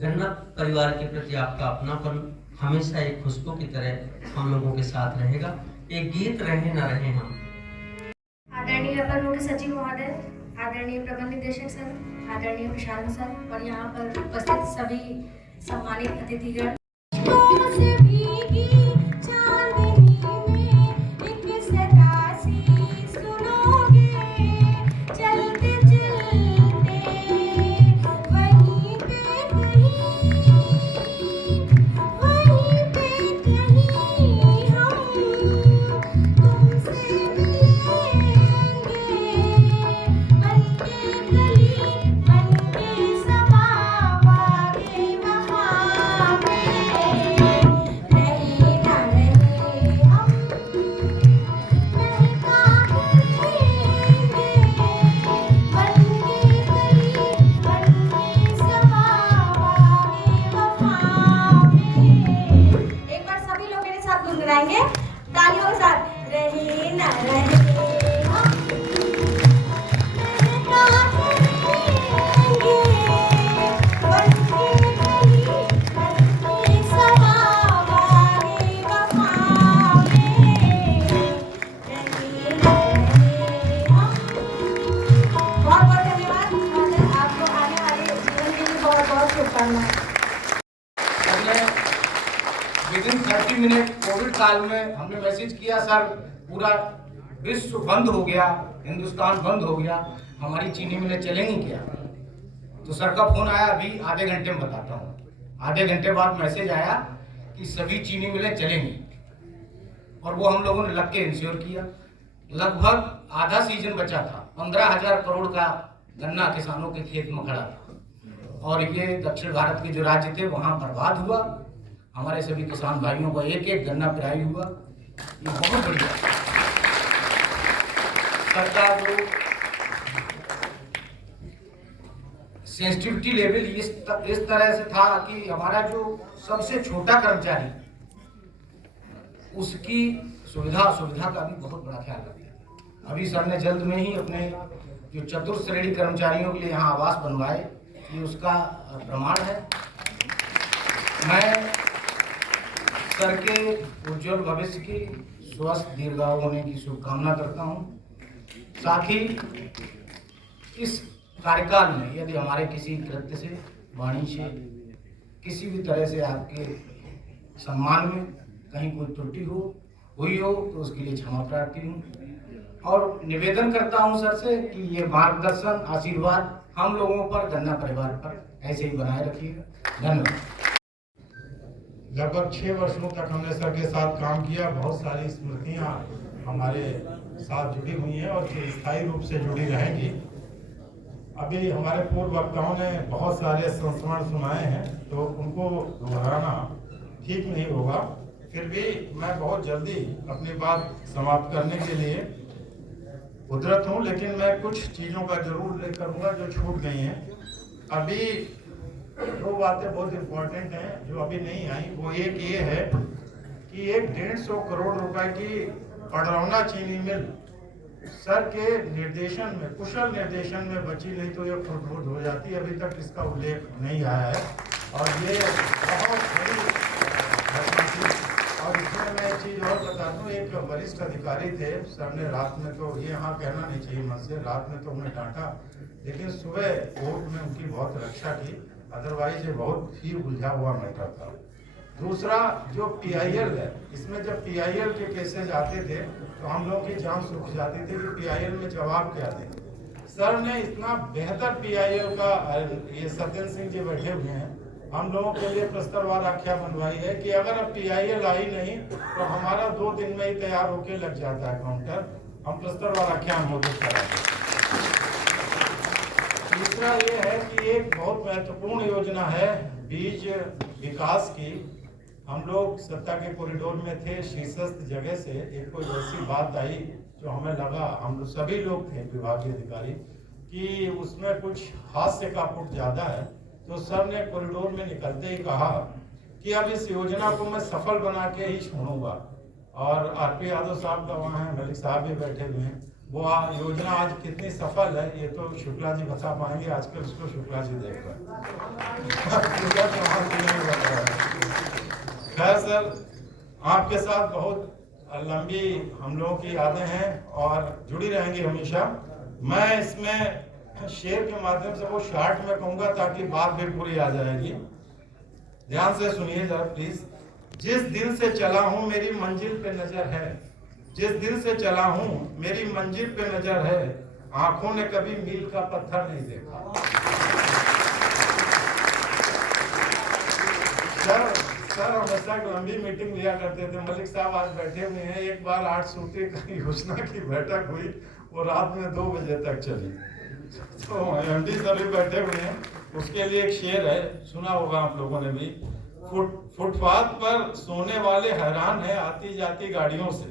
गन्ना परिवार के प्रति आपका अपनापन हमेशा एक खुशबू की तरह हम लोगों के साथ रहेगा। एक गीत रहे न रहे हम। आदरणीय अपर मुख्य सचिव महोदय, आदरणीय प्रबंध निदेशक सर, आदरणीय प्रशासन सर और यहाँ पर उपस्थित सभी सम्मानित अतिथिगण। तालियों के साथ रहे ना रहे विदिन 30 मिनट कोविड काल में हमने मैसेज किया सर पूरा विश्व बंद हो गया, हिंदुस्तान बंद हो गया, हमारी चीनी मिलें चलेंगी क्या? तो सर का फोन आया, अभी आधे घंटे में बताता हूँ। आधे घंटे बाद मैसेज आया कि सभी चीनी मिलें चलेंगी और वो हम लोगों ने लग के इंश्योर किया। लगभग आधा सीजन बचा था, 15,000 करोड़ का गन्ना किसानों के खेत में खड़ा था और ये दक्षिण भारत के जो राज्य थे वहाँ बर्बाद हुआ। हमारे सभी किसान भाइयों को एक एक गन्ना पिराई हुआ। ये बहुत बढ़िया सरकार जो सेंसिटिविटी लेवल इस तरह से था कि हमारा जो सबसे छोटा कर्मचारी उसकी सुविधा का भी बहुत बड़ा ख्याल रखते हैं। अभी सर ने जल्द में ही अपने जो चतुर्थ श्रेणी कर्मचारियों के लिए यहाँ आवास बनवाए, ये उसका प्रमाण है। मैं सर के उज्जवल भविष्य की स्वस्थ दीर्घायु होने की शुभकामना करता हूँ। साथ ही इस कार्यकाल में यदि हमारे किसी कृत्य से, वाणी से, किसी भी तरह से आपके सम्मान में कहीं कोई त्रुटि हुई हो तो उसके लिए क्षमा प्रार्थी हूँ और निवेदन करता हूँ सर से कि ये मार्गदर्शन, आशीर्वाद हम लोगों पर, गन्ना परिवार पर ऐसे ही बनाए रखिएगा। धन्यवाद। लगभग 6 वर्षों तक हमने सर के साथ काम किया। बहुत सारी स्मृतियाँ हमारे साथ जुड़ी हुई हैं और स्थायी रूप से जुड़ी रहेंगी। अभी हमारे पूर्व वक्ताओं ने बहुत सारे संस्मरण सुनाए हैं तो उनको दोहराना ठीक नहीं होगा। फिर भी मैं बहुत जल्दी अपनी बात समाप्त करने के लिए उद्यत हूँ, लेकिन मैं कुछ चीज़ों का जरूर उल्लेख करूँगा जो छूट गई हैं। अभी 2 बातें बहुत इम्पोर्टेंट हैं जो अभी नहीं आई। वो एक ये है कि एक 150 करोड़ रुपए की पडरौना चीनी मिल सर के निर्देशन में, कुशल निर्देशन में बची, नहीं तो ये फुट हो जाती। अभी तक इसका उल्लेख नहीं आया है और ये बहुत बड़ी घटना थी। और इसमें मैं एक चीज़ और बता दूँ, एक वरिष्ठ अधिकारी थे, सर ने रात में, तो ये यहाँ कहना नहीं चाहिए मुझसे, रात में तो उन्हें डांटा, लेकिन सुबह कोर्ट में उनकी बहुत रक्षा की। अदरवाइज ये बहुत ही उलझा हुआ मैटर था। दूसरा जो PIL है, इसमें जब PIL के केसेज आते थे तो हम लोगों की जान सूख जाती थी कि PIL में जवाब क्या दें। सर ने इतना बेहतर PIL का, ये सत्येंद्र सिंह जी बैठे हुए हैं, हम लोगों के लिए प्रस्तरवार आख्या बनवाई है कि अगर अब PIL आई नहीं तो हमारा 2 दिन में ही तैयार होके लग जाता है काउंटर, हम प्रस्तरवार आख्या अनुमोदित कराएंगे। तीसरा ये है कि एक बहुत महत्वपूर्ण योजना है बीज विकास की। हम लोग सत्ता के कॉरिडोर में थे, शीर्षस्थ जगह से एक कोई ऐसी बात आई जो हमें लगा, हम सभी लोग थे विभागीय अधिकारी, कि उसमें कुछ हास्य का पुट ज्यादा है। तो सर ने कॉरिडोर में निकलते ही कहा कि अब इस योजना को मैं सफल बना के ही छोड़ूंगा। और RP यादव साहब का वहाँ है, मलिक साहब भी बैठे हुए हैं, वो योजना आज कितनी सफल है ये तो शुक्ला जी बता पाएंगे। आजकल उसको शुक्ला जी देख रहे हैं। खैर सर, आपके साथ बहुत लंबी हम लोगों की यादें हैं और जुड़ी रहेंगी हमेशा। मैं इसमें शेर के माध्यम से वो शार्ट में कहूंगा ताकि बात भी पूरी आ जाएगी। ध्यान से सुनिए जरा प्लीज। जिस दिन से चला हूं मेरी मंजिल पे नजर है, जिस दिन से चला हूं मेरी मंजिल पे नजर है, आंखों ने कभी मील का पत्थर नहीं देखा। सर हमेशा एक लंबी मीटिंग लिया करते थे। मलिक साहब आज बैठे हुए हैं। एक बार 8 सूत्री की योजना की बैठक हुई, वो रात में 2 बजे तक चली। तो एमडी सर भी बैठे हुए हैं। उसके लिए एक शेर है, सुना होगा आप लोगों ने भी। फुटपाथ पर सोने वाले हैरान हैं आती जाती गाड़ियों से,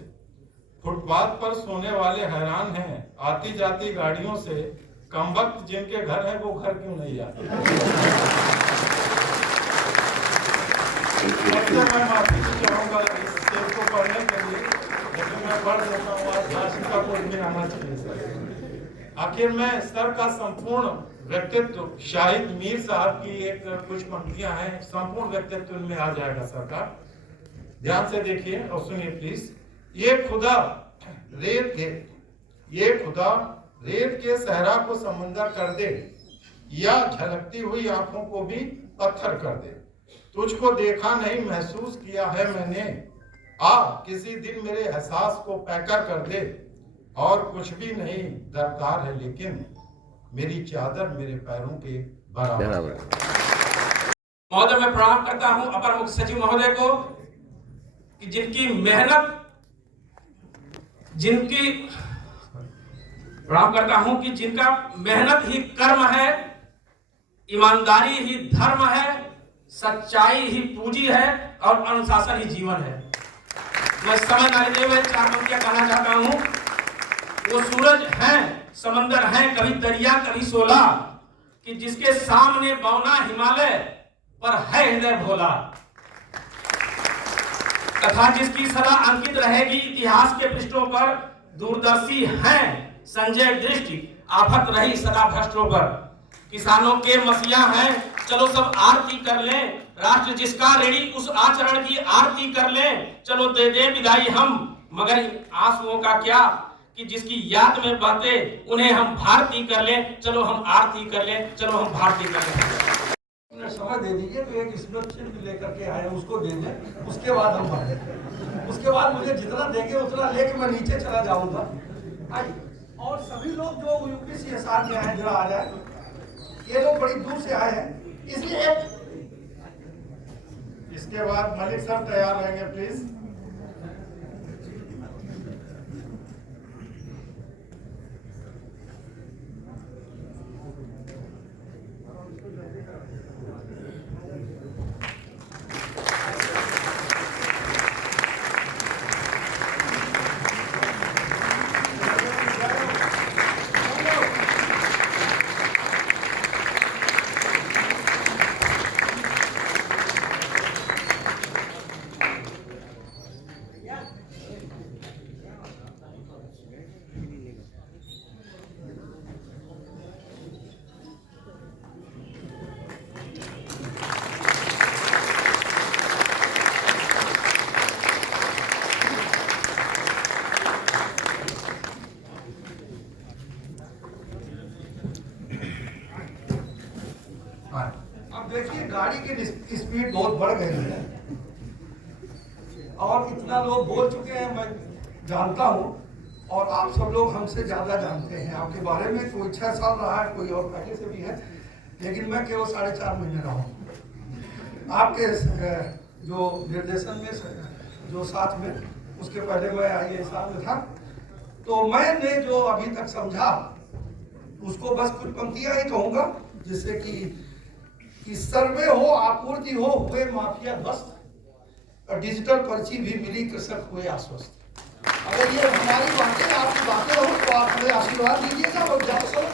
फुटपाथ पर सोने वाले हैरान हैं आती जाती गाड़ियों से, कमबख्त जिनके घर हैं वो घर क्यों नहीं आते। मैं माफी चाहूंगा इस शेर को पढ़ने के लिए, लेकिन मैं पढ़ देता हूँ। आज भाषिका को भी आना चाहिए सर। आखिर में सर का संपूर्ण व्यक्तित्व, शाहिद मीर साहब की एक कुछ पंक्तियां हैं, संपूर्ण व्यक्तित्व इनमें आ जाएगा सर का। ध्यान से देखिए और सुनिए प्लीज। ये खुदा रेत के सहरा को समंदर कर दे, या झलकती हुई आंखों को भी पत्थर कर दे। तुझको देखा नहीं महसूस किया है मैंने, आ किसी दिन मेरे एहसास को पैकर कर दे। और कुछ भी नहीं दरकार है लेकिन मेरी चादर मेरे पैरों के बराबर। महोदय, मैं प्रणाम करता हूं अपर मुख्य सचिव महोदय को कि जिनकी जिनका मेहनत ही कर्म है, ईमानदारी ही धर्म है, सच्चाई ही पूंजी है और अनुशासन ही जीवन है। मैं समय न लेते हुए 4 पंक्तियां कहना चाहता हूं। वो सूरज हैं, समंदर हैं, कभी दरिया कभी सोला, कि जिसके सामने बौना हिमालय पर है हृदय भोला। तथा जिसकी सदा अंकित रहेगी इतिहास के पृष्ठों पर, दूरदर्शी हैं संजय दृष्टि आफत रही सदा भ्रष्टों पर। किसानों के मसीहा हैं, चलो सब आरती कर लें, राष्ट्र जिसका ऋणी उस आचरण की आरती कर लें। चलो दे दे विदाई हम, मगर आंसुओं का क्या, कि जिसकी याद में बहते उन्हें हम भारती कर लें। चलो हम आरती कर लें, चलो हम भारती कर लें। समय दे दीजिए तो एक स्मृति चिन्ह लेकर के आए, उसको दे दें, उसके बाद हम बढ़ें। उसके बाद मुझे जितना देंगे उतना लेके मैं नीचे चला जाऊंगा। आइए, और सभी लोग जो यूपीसीएसआर में आए जरा आ जाए। ये लोग बड़ी दूर से आए हैं, इसलिए इसके बाद मलिक सर तैयार रहेंगे प्लीज। अब देखिए गाड़ी की स्पीड बहुत बढ़ गई है और इतना लोग बोल चुके हैं, मैं जानता हूं और आप सब लोग हमसे ज्यादा जानते हैं आपके बारे में। कोई 6 साल रहा है, कोई और पहले से भी है, लेकिन मैं केवल 4.5 महीने रहा हूँ आपके जो निर्देशन में, जो साथ में, उसके पहले मैं IAS में था। तो मैंने जो अभी तक समझा उसको बस कुछ पंक्तियां ही कहूंगा, जिससे कि सर्वे हो, आपूर्ति हो, हुए माफिया ध्वस्त, और डिजिटल पर्ची भी मिली, कृषक हुए आश्वस्त। अगर ये हमारी बातें आपकी बातें हो तो आप हमें आशीर्वाद दीजिएगा और ज्यादा समझ।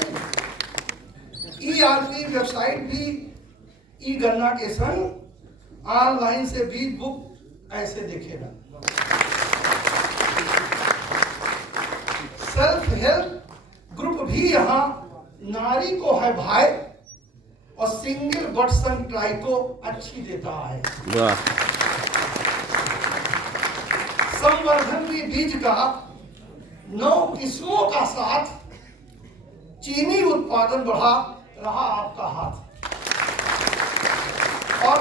ERP वेबसाइट भी ई गन्ना के संग ऑनलाइन से बीज बुक ऐसे देखेगा। सेल्फ हेल्प ग्रुप भी यहाँ नारी को है भाई और सिंगल बटसन ट्राई को अच्छी देता है। संवर्धन भी बीज का 9 किस्मों का साथ चीनी उत्पादन बढ़ा रहा आपका हाथ। और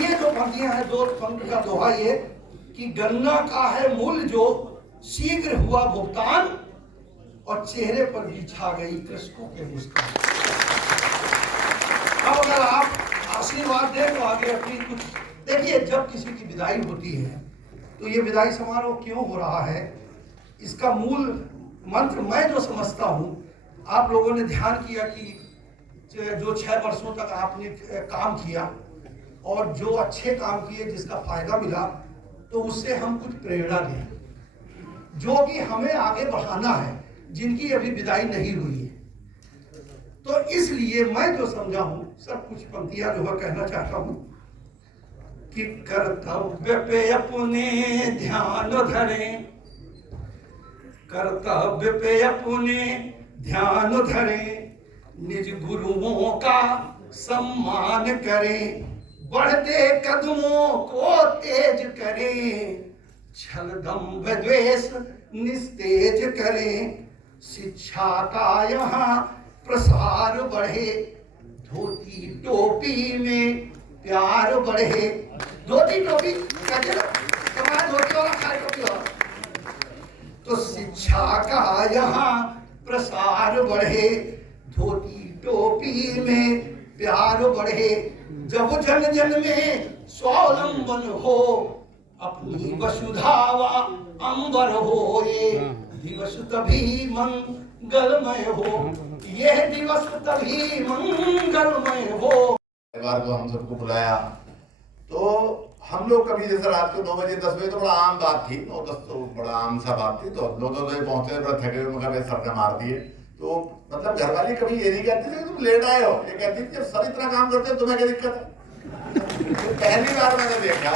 ये जो पंक्तियां हैं, 2 पंक्ति का दोहा ये कि गन्ना का है मूल जो शीघ्र हुआ भुगतान और चेहरे पर भी छा गई कृषकों के मुस्कान। अब अगर आप आशीर्वाद दें तो आगे अपनी कुछ देखिए। जब किसी की विदाई होती है तो ये विदाई समारोह क्यों हो रहा है, इसका मूल मंत्र मैं जो समझता हूँ, आप लोगों ने ध्यान किया कि जो 6 वर्षों तक आपने काम किया और जो अच्छे काम किए जिसका फायदा मिला, तो उससे हम कुछ प्रेरणा लें जो कि हमें आगे बढ़ाना है, जिनकी अभी विदाई नहीं हुई है। तो इसलिए मैं जो समझा हूं, सब कुछ पंक्तियां जो है कहना चाहता हूं कि कर्तव्य पे अपने ध्यान धरें, कर्तव्य पे अपने ध्यान धरें, निज गुरुओं का सम्मान करें, बढ़ते कदमों को तेज करें, छल दंभ द्वेष निस्तेज करें, शिक्षा का यहाँ प्रसार बढ़े, धोती टोपी में प्यार बढ़े। धोती टोपी कहते ना, कमाए धोती वाला खाए टोपी वाला। तो शिक्षा का यहाँ प्रसार बढ़े, धोती टोपी में प्यार बढ़े, जब जन जन में स्वावलंबन हो, अपनी वसुधावा अंबर हो, ये दिवस तभी मंगलमय हो, यह दिवस तभी मंगलमय हो। परिवार को हम सबको बुलाया तो हम लोग कभी जैसे रात को 9 बजे 10 बजे तो बड़ा आम बात थी, 9-10 तो बड़ा आम सा बात थी। तो लोग पहुंचे बड़ा थके हुए, मगर सर का मार दिए। तो मतलब घरवाली कभी ये नहीं कहती थी तुम लेट आए हो, ये कहती थी सर इतना काम करते हैं तुम्हें क्या दिक्कत है। तो पहली बार मैंने देखा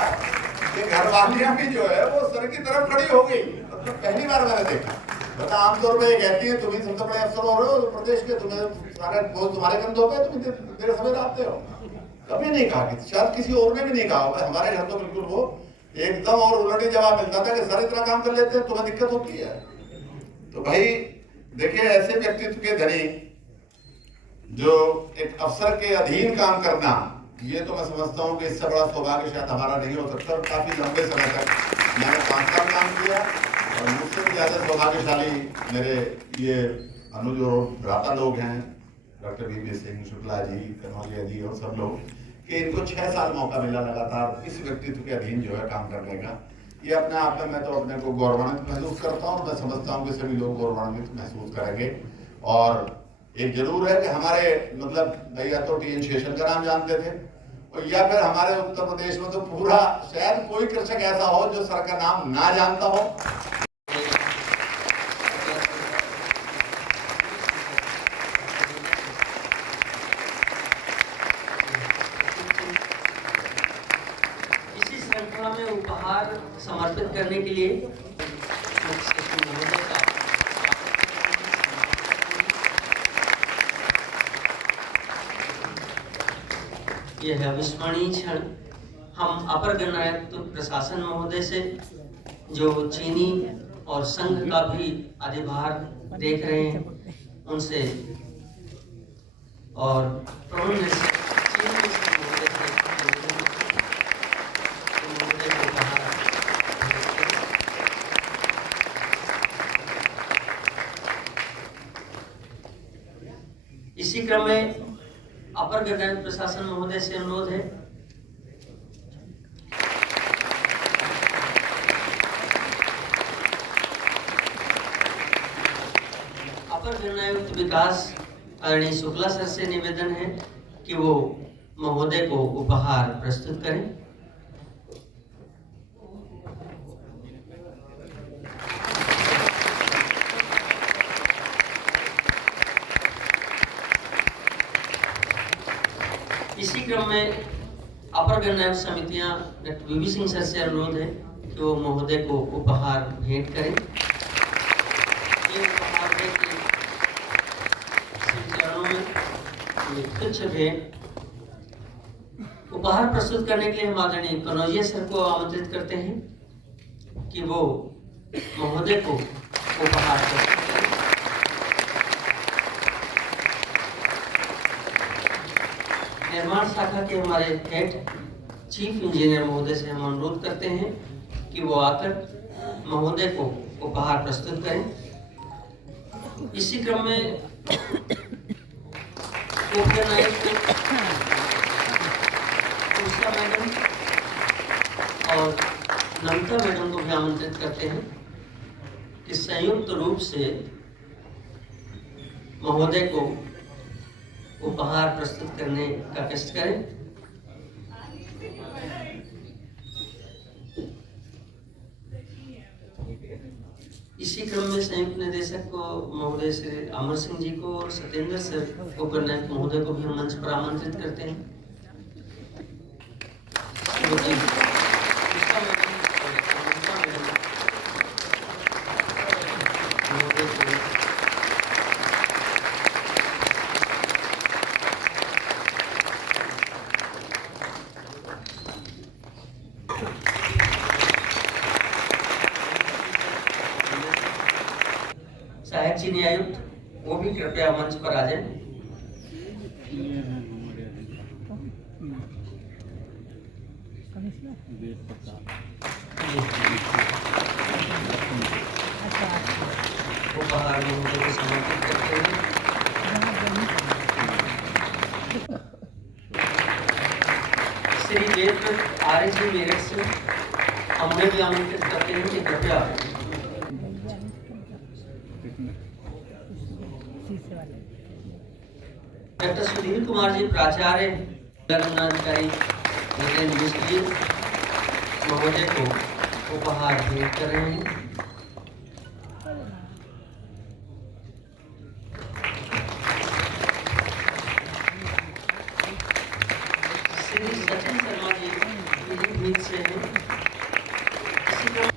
कि घरवालियां भी जो है वो सर की तरफ खड़ी हो गई। मतलब पहली बार मैंने देखा। मतलब आमतौर पर ये कहती है तुम ही सबसे बड़े अफसर हो रहे हो प्रदेश के, तुम्हें सारा बोझ तुम्हारे कंधों पे, तुम मेरे समेत आते हो। कभी नहीं कहा, कि शायद किसी और ने भी नहीं कहा होगा। हमारे घर तो बिल्कुल वो एकदम और उलटे जवाब मिलता था कि सर इतना काम कर लेते हैं, तुम्हें दिक्कत होती है। तो भाई देखिए, ऐसे व्यक्तित्व के धनी जो एक अफसर के अधीन काम करना, ये तो मैं समझता हूँ कि इससे बड़ा सौभाग्य शायद हमारा नहीं हो सकता। काफी लंबे समय तक मैंने 5 साल काम किया और मुझसे भी ज्यादा सौभाग्यशाली मेरे ये अनुज और भ्राता लोग हैं, डॉक्टर वीपी सिंह, शुक्ला जी, कनौजिया जी और सब लोग, कि इनको 6 साल मौका मिला लगातार इस व्यक्तित्व के अधीन जो है काम करने का। ये अपने आप में मैं तो अपने को गौरवान्वित महसूस करता हूँ। मैं समझता हूँ कि सभी लोग गौरवान्वित महसूस करेंगे। और एक जरूर है कि हमारे मतलब भैया तो टी एन शेषन का नाम जानते थे, और या फिर हमारे उत्तर प्रदेश में तो पूरा शायद कोई कृषक ऐसा हो जो सर का नाम ना जानता हो। में उपहार समर्पित करने के लिए यह है अविस्मरणीय क्षण। हम अपर गणआयुक्त प्रशासन महोदय से, जो चीनी और संघ का भी अधिभार देख रहे हैं, उनसे और प्रमुख इसी क्रम में अपर गणआयुक्त प्रशासन महोदय से अनुरोध है अपर गणआयुक्त विकास आदरणीय शुक्ला सर से निवेदन है कि वो महोदय को उपहार प्रस्तुत करें। इसी क्रम में अपर गणआयुक्त समितियां डॉक्टर वीपी सिंह सर से अनुरोध है कि वो महोदय को उपहार भेंट करें। ये उपहार तुच्छ भेंट उपहार प्रस्तुत करने के लिए हम आदरणीय कनौजिया सर को आमंत्रित करते हैं कि वो महोदय को उपहार प्रस्तुत करें। निर्माण शाखा के हमारे हेड चीफ इंजीनियर महोदय से हम अनुरोध करते हैं कि वो आकर महोदय को उपहार प्रस्तुत करें। इसी क्रम में उषा मैडम और नमिता मैडम को भी आमंत्रित करते हैं कि संयुक्त रूप से महोदय को उपहार प्रस्तुत करने का कष्ट करें। इसी क्रम में संयुक्त निदेशक को महोदय श्री अमर सिंह जी को और सत्येंद्र सर उपनायक महोदय को भी हम मंच पर आमंत्रित करते हैं। सहायक चीनी आयुक्त वो भी कृपया मंच पर आ जाएं। उपहार महोदय को समर्पित करते हैं। श्री वेद आर्य जी मेरठ से हमने भी आमंत्रित करते हैं कि कृपया डॉक्टर सुधीर कुमार जी प्राचार्य अधिकारी महोदय को उपहार भेंट कर रहे हैं। श्री सचिन शर्मा जी पीलीभीत से हैं। इसी क्रम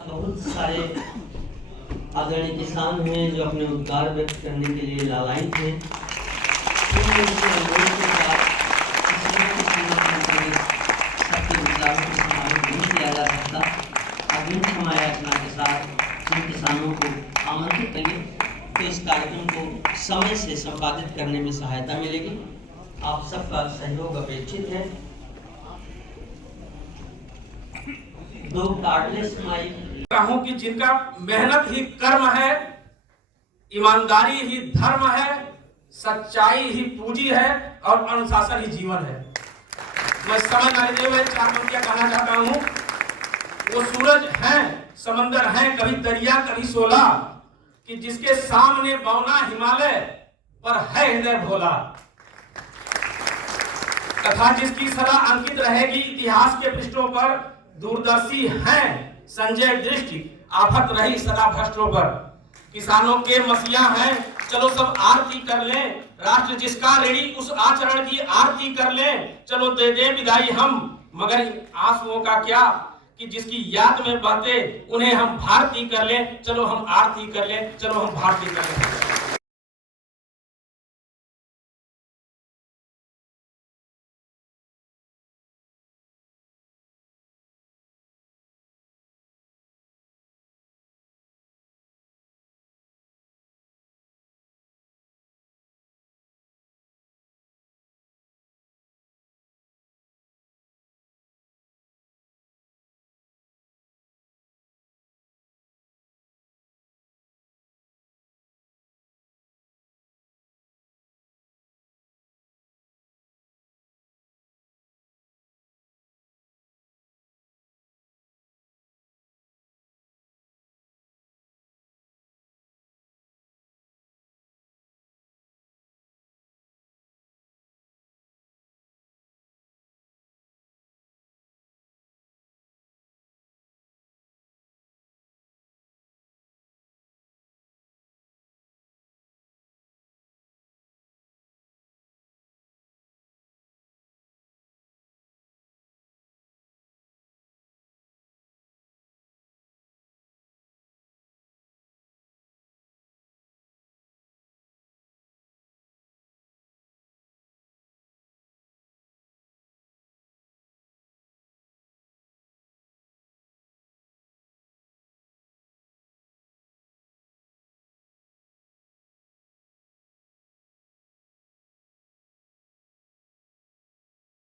बहुत सारे आदरणीय किसान हैं जो अपने उद्गार व्यक्त करने के लिए लालायित हैं। सबके विचारों को समाहित नहीं किया जा सकता। अग्रिम क्षमा याचना के साथ जिन किसानों को आमंत्रित करिए तो इस कार्यक्रम को समय से संपादित करने में सहायता मिलेगी। आप सबका सहयोग अपेक्षित है। दो कार्डलेस माइक कहूं कि जिनका मेहनत ही कर्म है, ईमानदारी ही धर्म है, सच्चाई ही पूंजी है और अनुशासन ही जीवन है। मैं समय न लेते हुए चार पंक्तियां कहना चाहता हूं। वो सूरज हैं, समंदर हैं, कभी दरिया कभी सोला, कि जिसके सामने बौना हिमालय पर है हृदय भोला। कथा जिसकी सदा अंकित रहेगी इतिहास के पृष्ठों पर, दूरदर्शी हैं संजय दृष्टि आफत रही सदा भ्रष्टों पर। किसानों के मसीहा हैं, चलो सब आरती कर लें, राष्ट्र जिसका ऋणी उस आचरण की आरती कर लें। चलो दे दे विदाई हम, मगर आंसुओं का क्या, कि जिसकी याद में बहते उन्हें हम भारती कर लें। चलो हम आरती कर लें, चलो हम भारती कर लें।